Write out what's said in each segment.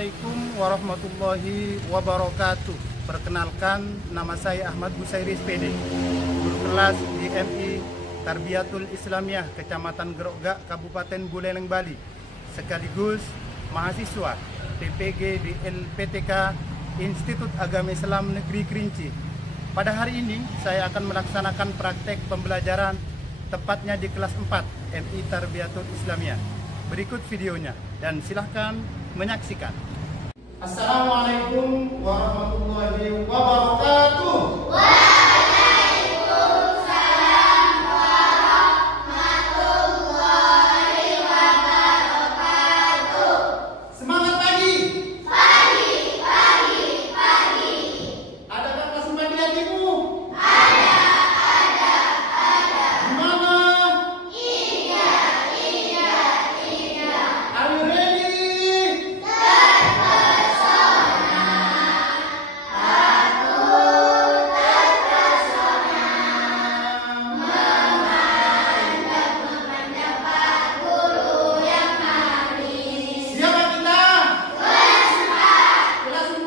Assalamualaikum warahmatullahi wabarakatuh. Perkenalkan, nama saya Ahmad Busairi SPD, guru kelas di MI Tarbiyatul Islamiyah Kecamatan Gerogak, Kabupaten Buleleng, Bali, sekaligus mahasiswa PPG di LPTK Institut Agama Islam Negeri Kerinci. Pada hari ini saya akan melaksanakan praktek pembelajaran tepatnya di kelas 4 MI Tarbiyatul Islamiyah. Berikut videonya dan silahkan menyaksikan. Assalamualaikum warahmatullahi wabarakatuh. Waalaikumsalam warahmatullahi wabarakatuh. Semangat pagi. Pagi, pagi, pagi. Adakah kelas 4 di hatimu? Ada. Di mana? Iya. Are you ready? Siapa kita? Kelas 4.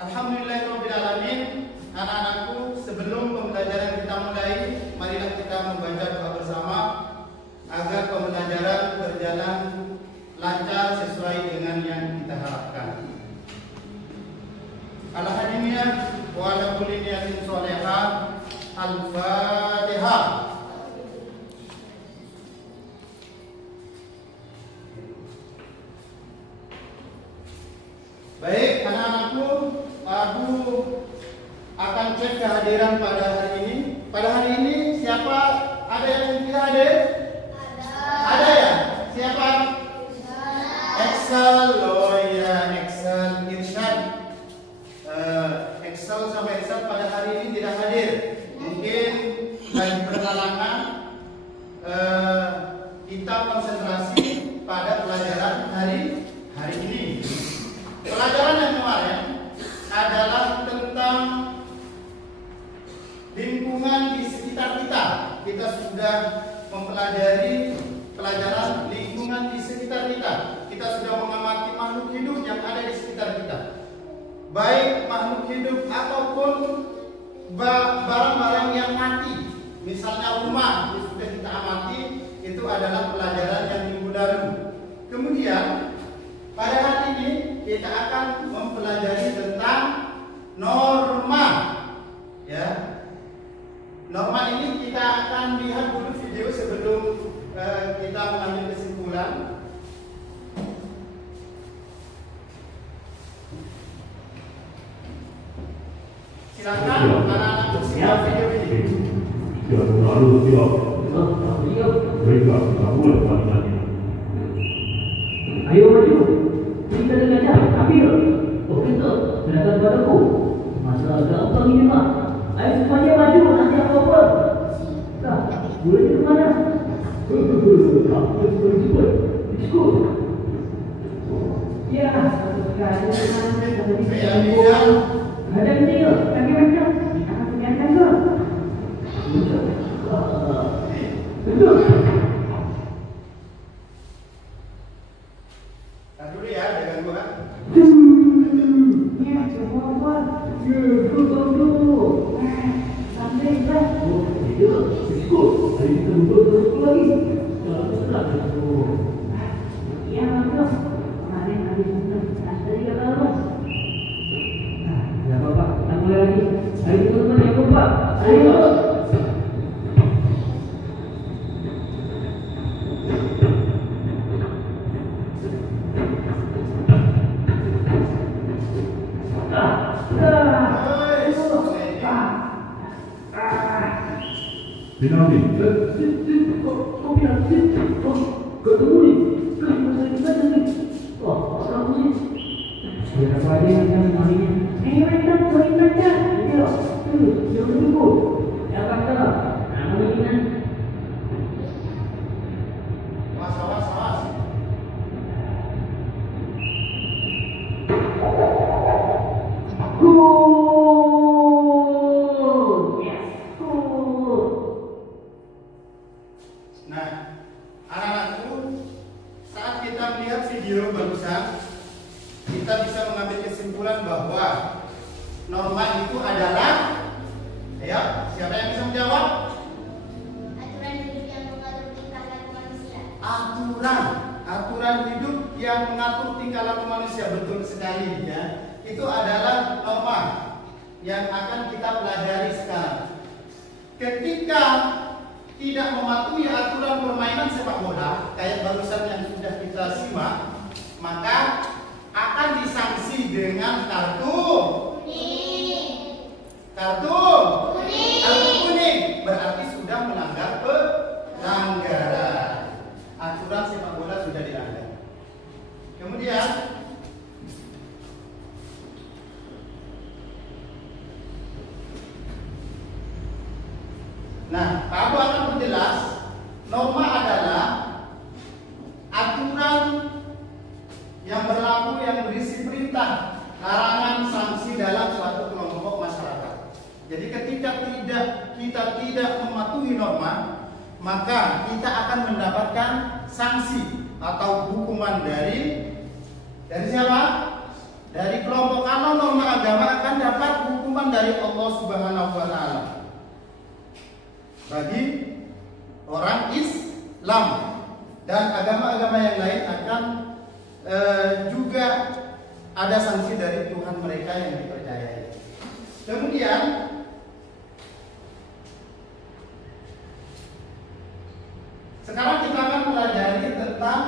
Alhamdulillahirrahmanirrahim. Anak-anakku, sebelum pembelajaran kita mulai, marilah kita membaca doa bersama agar pembelajaran berjalan lancar sesuai dengan yang kita harapkan. Al-Hadimiyah wa ala kulli niyatin sholihah. Al-Fatihah. Baik, anak-anakku, aku akan cek kehadiran pada hari ini. Pada hari ini siapa ada yang tidak hadir? Ada ya? Siapa? Excel, oh ya, Excel Irsyad. Excel sama Excel pada hari ini tidak hadir. Mungkin lagi berhalangan. Kita konsentrasi pada pelajaran hari ini. Pelajaran yang kemarin adalah tentang lingkungan di sekitar kita. Kita sudah mempelajari pelajaran lingkungan di sekitar kita. Kita sudah mengamati makhluk hidup yang ada di sekitar kita. Baik makhluk hidup ataupun barang-barang yang mati. Misalnya rumah yang sudah kita amati, itu adalah pelajaran yang minggu lalu. Kemudian pada hari ini kita akan mempelajari tentang norma. Ya. Norma ini kita akan lihat dulu video sebelum kita mengambil kesimpulan. Silakan anak-anak simak video ini. Ayo maju, kita dengan aja, ambil. Oh kita, serahkan padaku. Masalah gampang ini mah. Ayo semuanya maju, nanti apa-apa. Nah, boleh ke mana? Cepat, diskut. Ya, satu sekali. Ada dia, kaki macam. Kita akan menyiapkan ke. Betul. Dulu ya, jangan gua. Ya, semua apa? Duduk. Santai kan? Oh, itu, diskut. Hari kita duduk lagi. Jangan duduk. Ya, betul. Kemarin habis nonton tadi kata apa? Nah, tidak apa-apa. Kita mulai lagi. Hari itu teman yang lupa. Ayo. Binali, Kau bilang ketemu ni, kita ni. Oh, kamu ni. Siapa ada yang namanya? Macam, macam. Dia, jangan tunggu. Yang kata, namanya. Awas. kita melihat video barusan, kita bisa mengambil kesimpulan bahwa norma itu adalah, ayo, siapa yang bisa menjawab? Aturan hidup yang mengatur tingkah laku manusia. Aturan hidup yang mengatur tingkah laku manusia, betul sekali ya. Itu adalah norma yang akan kita pelajari sekarang. Ketika tidak mematuhi aturan permainan sepak bola, kayak barusan yang sudah kita simak, maka akan disanksi dengan kartu Kuning. Kartu kuning berarti sudah melanggar pelanggaran. Aturan sepak bola sudah dilanggar. Kemudian Pak Abu akan berjelas, norma adalah aturan yang berlaku yang berisi perintah, larangan, sanksi dalam suatu kelompok masyarakat. Jadi ketika kita tidak mematuhi norma, maka kita akan mendapatkan sanksi atau hukuman dari siapa? Dari kelompok. Kalau norma agama akan dapat hukuman dari Allah Subhanahu wa taala. Bagi orang Islam dan agama-agama yang lain akan juga ada sanksi dari Tuhan mereka yang dipercayai. Kemudian sekarang kita akan pelajari tentang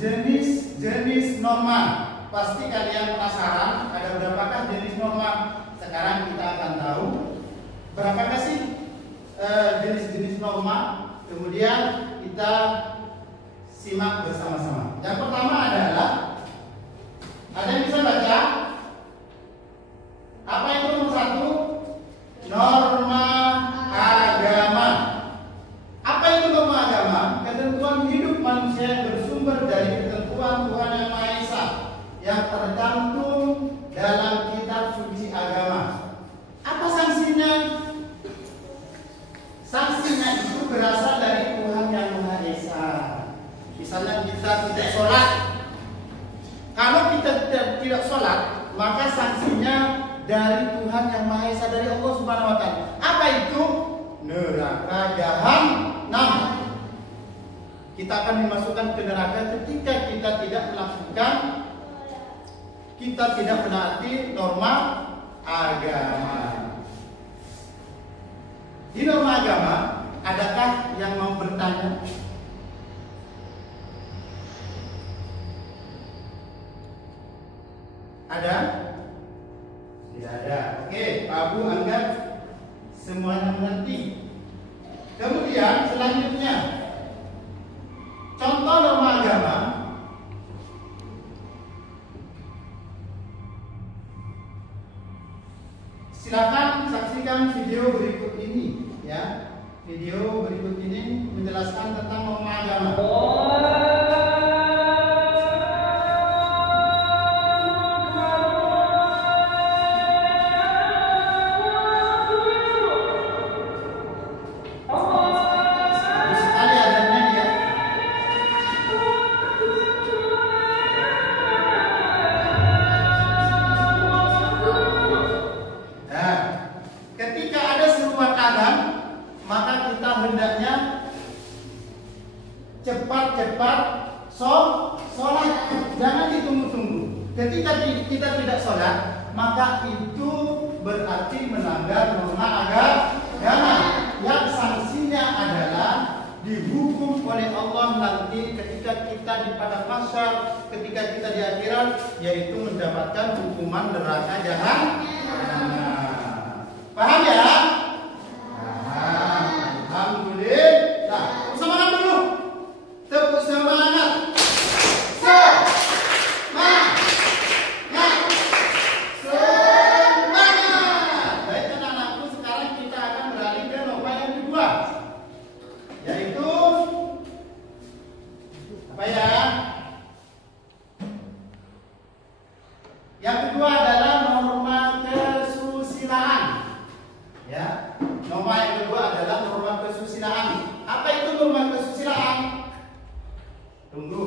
jenis-jenis norma. Pasti kalian penasaran ada berapakah jenis norma? Sekarang kita akan tahu berapakah sih jenis-jenis norma. Kemudian kita simak bersama-sama. Yang pertama adalah, ada yang bisa baca? Apa itu nomor satu? Norma agama. Apa itu norma agama? Ketentuan hidup manusia yang bersumber dari ketentuan Tuhan Yang Maha Esa yang tercantum dalam kitab suci agama. Apa sanksinya? Sanksinya itu berasal dari Tuhan Yang Maha Esa. Misalnya kita tidak sholat. Kalau kita tidak sholat, maka sanksinya dari Tuhan Yang Maha Esa, dari Allah Subhanahu wa taala. Apa itu? Neraka jahanam. Kita akan dimasukkan ke neraka ketika kita tidak melakukan, kita tidak menaati norma agama. Di norma agama, adakah yang mau bertanya? Ada? Tidak ada. Oke, Pak Abu anggap semuanya mengerti. Kemudian selanjutnya, contoh norma agama. Silakan saksikan video berikut ini, ya. Video berikut ini menjelaskan tentang norma agama. Cepat-cepat sholat, jangan ditunggu-tunggu. Ketika kita tidak sholat, maka itu berarti melanggar norma agama, yang sanksinya adalah dihukum oleh Allah nanti ketika kita di padang mahsyar, ketika kita di akhirat, yaitu mendapatkan hukuman neraka jahanam. Paham ya? Alhamdulillah. Semangat dulu. Tepuk semangat. Semangat. Baik anak-anakku, sekarang kita akan beralih ke norma yang kedua, yaitu apa ya? Yang kedua adalah norma kesusilaan. Ya, norma yang kedua adalah norma kesusilaan. Apa itu norma kesusilaan? Tunggu.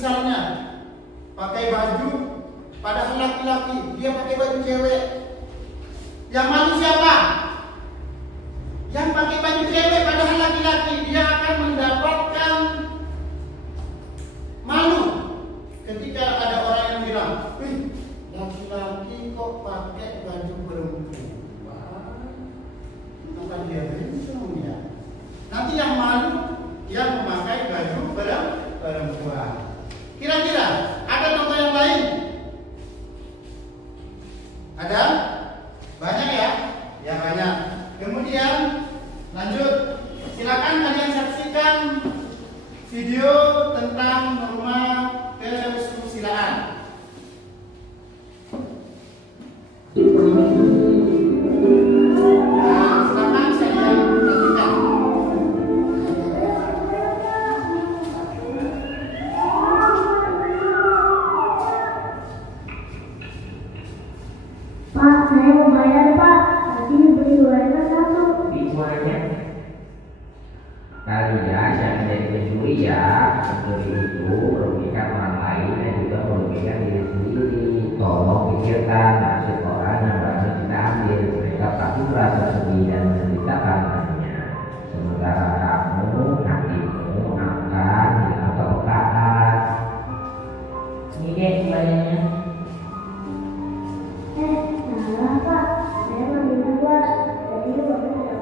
misalnya pakai baju, padahal laki-laki dia pakai baju cewek. Yang malu siapa? Yang pakai baju cewek padahal laki-laki, dia akan mendapatkan malu ketika ada orang yang bilang, "Wih, laki-laki kok pakai baju perempuan?" Akan dia bingung ya. Nanti yang malu yang memakai baju perempuan. Kira-kira ada contoh yang lain? Ada? Banyak ya? Ya banyak. Kemudian lanjut, silakan kalian saksikan video tentang norma kesusilaan. Nah, silakan saya saksikan. Pak, saya mau bayar, Pak. Tadi beli gorengan satu. Semuanya kalian yang menjadi pencuri ya, pencuri itu merugikan orang lain dan juga merugikan diri sendiri. Tolong pikirkan nasib orang yang berhasil kita ambil. Mereka pasti merasa sedih dan menderita karenanya. Sementara kamu, hatimu akan hilang kepekaan. Ini deh kembaliannya. Salah, Pak. Saya ngambil dua. Jadi dua benar.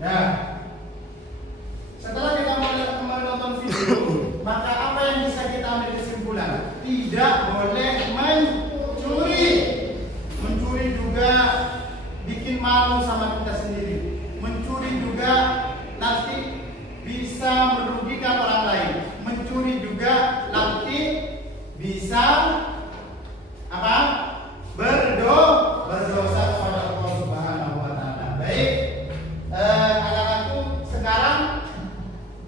Nah, setelah kita menonton video, maka apa yang bisa kita ambil kesimpulan? Tidak boleh mencuri. Mencuri juga bikin malu sama kita sendiri. Mencuri juga nanti bisa merugikan orang lain. Mencuri juga nanti bisa apa? Berdosa kepada Allah Subhanahu wa taala. Baik. Anak-anakku, sekarang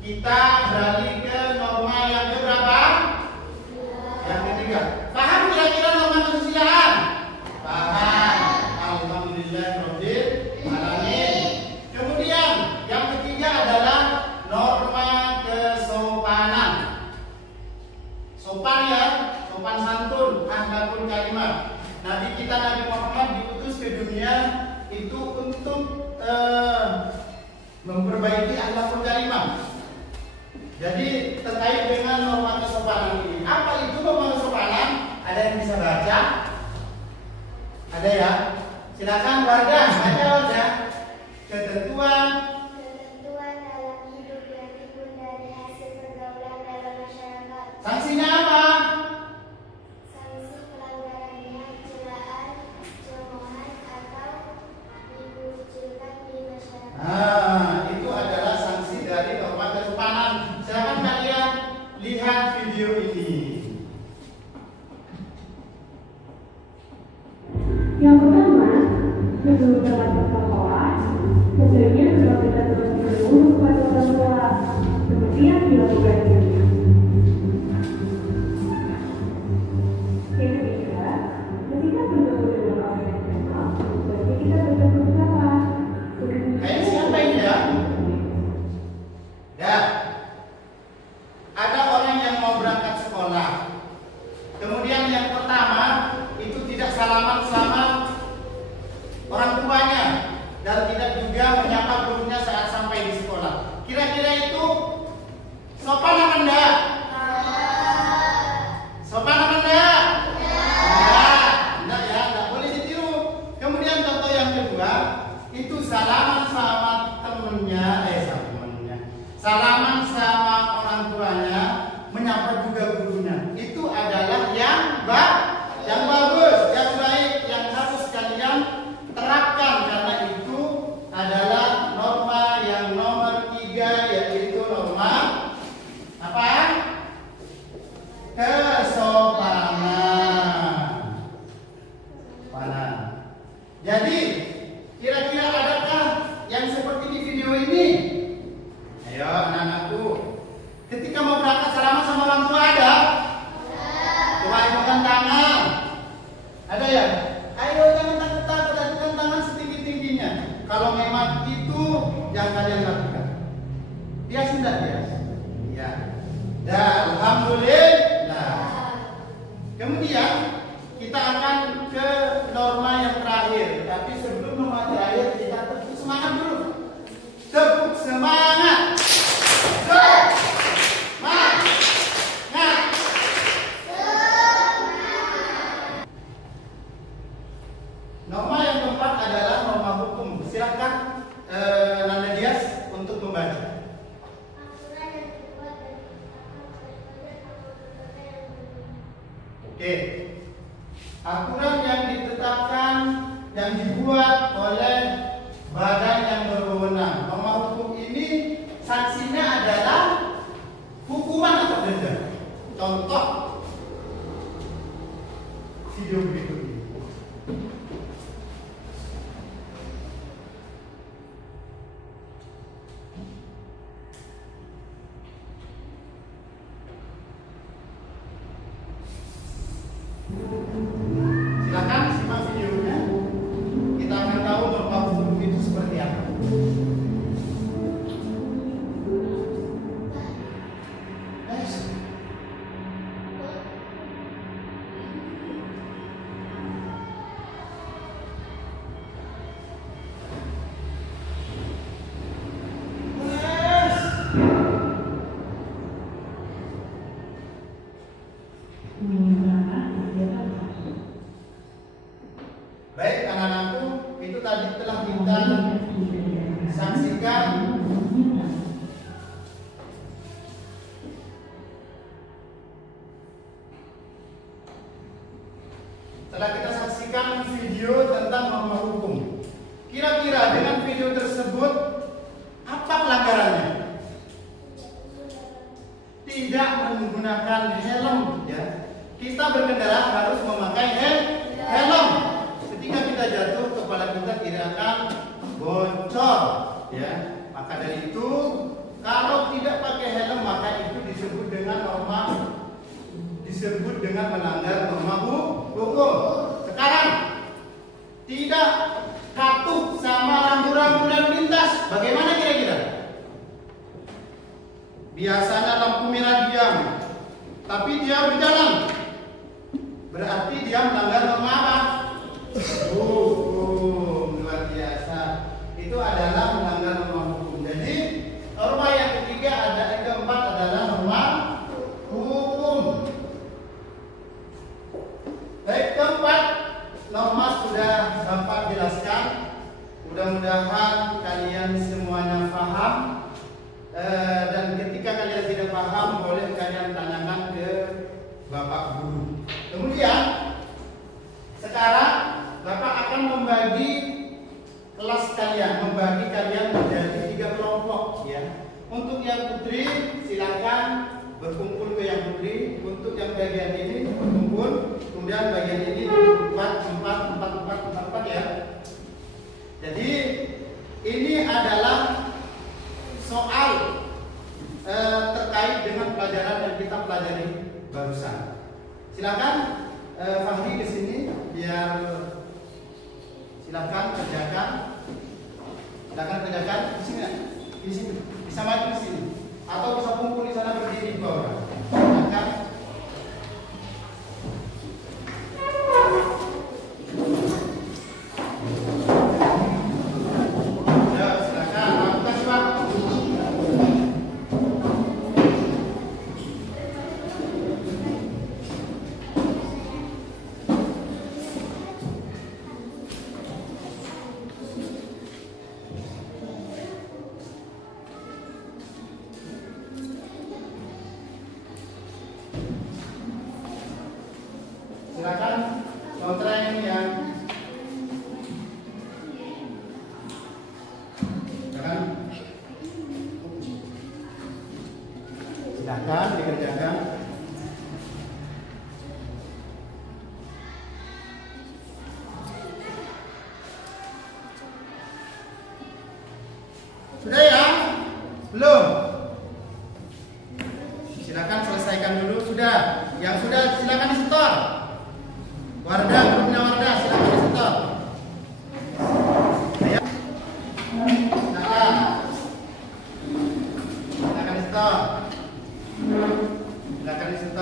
kita beralih ke norma yang keberapa? Yang ketiga. Paham kira-kira norma kesusilaan? Paham. Alhamdulillahirabbil alamin. Kemudian yang ketiga adalah norma kesopanan. Sopan ya, sopan santun, akhlakul karimah. Nabi kita Nabi Muhammad diutus ke dunia itu untuk memperbaiki akhlakul karimah. Jadi terkait dengan norma kesopanan ini, apa itu norma kesopanan? Ada yang bisa baca? Ada ya? Silakan Wardah, baca Wardah. Ketentuan dalam hidup yang timbul dari hasil pergaulan dalam masyarakat. sanksinya apa? Sanksi pelanggarannya celaan, cemoohan atau dikucilkan di masyarakat. Nah, itu adalah sanksi dari norma kesopanan. Silakan kalian lihat video ini. Yang pertama, sebelum berangkat ke sekolah, sebaiknya itu yang kalian lakukan. Bias enggak bias? Ya. Dan alhamdulillah. Kemudian kita akan ke norma yang terakhir. Tapi sebelum norma terakhir kita tepuk semangat dulu. Tepuk semangat. Norma yang keempat adalah norma hukum. Silakan Nanda Dias untuk membaca. Oke. Aturan yang ditetapkan yang dibuat oleh badan yang berwenang. Norma hukum ini sanksinya adalah hukuman atau denda. Contoh video berikut ini. Silakan simak videonya. Kita akan tahu norma hukum itu seperti apa. Baik anak-anakku, itu tadi telah kita saksikan video tentang norma hukum. Kira-kira dengan video tersebut apa pelanggarannya? Tidak menggunakan helm, ya. Kita berkendara harus memakai helm. Ketika kita jatuh, kepala kita tidak akan bocor, ya. Maka dari itu, kalau tidak pakai helm, maka itu disebut dengan melanggar norma hukum. Sekarang tidak patuh sama rambu-rambu lalu lintas, bagaimana kira-kira? Biasanya lampu merah diam, tapi dia berjalan, berarti dia melanggar norma apa? Hukum. Luar biasa. Itu adalah melanggar norma hukum. Jadi norma yang ketiga yang keempat adalah norma hukum. Baik, keempat norma sudah Bapak jelaskan. Mudah-mudahan kalian semuanya paham. Dan ketika kalian tidak paham, boleh kalian tanyakan ke Bapak Guru. Kemudian sekarang Bapak akan membagi kelas kalian, membagi kalian menjadi 3 kelompok, ya. Untuk yang putri silakan berkumpul ke yang putri. Untuk yang bagian ini berkumpul, kemudian bagian ini 4 ya. Jadi ini adalah soal terkait dengan pelajaran yang kita pelajari barusan. Silakan Fahri ke sini biar silakan kerjakan. Di sini, di sini. Bisa maju di sini atau bisa kumpul di sana berdiri 2 orang. Silakan. Silakan kontreng yang silakan dikerjakan. Sudah ya? Belum? Silakan selesaikan dulu. Sudah? Yang sudah silakan disetor. Wardah, grupnya Wardah, silakan disetor. Ya.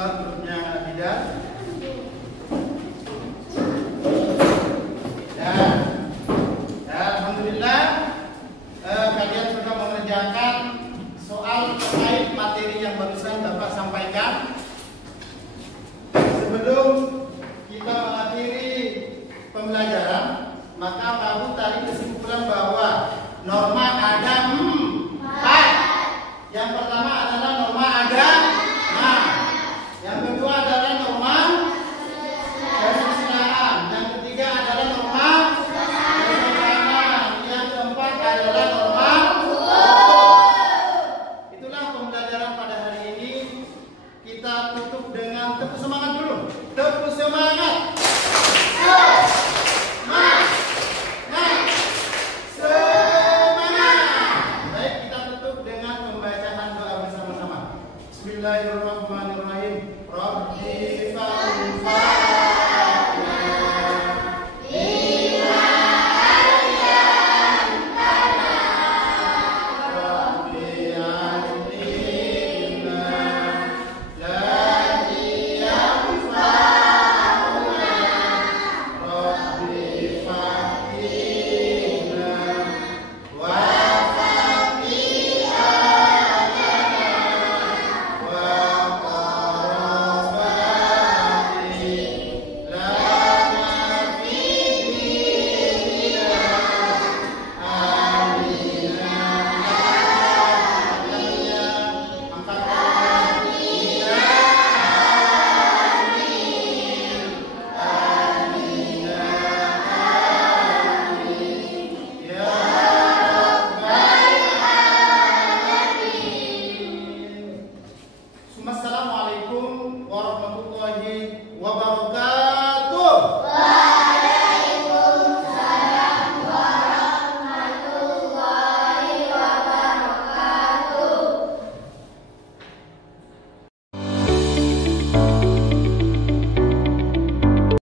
Sebentar grupnya tidak. Alhamdulillah kalian sudah mengerjakan soal terkait materi yang barusan Bapak sampaikan. Sebelum kita mengakhiri pembelajaran, maka Pak tarik kesimpulan bahwa norma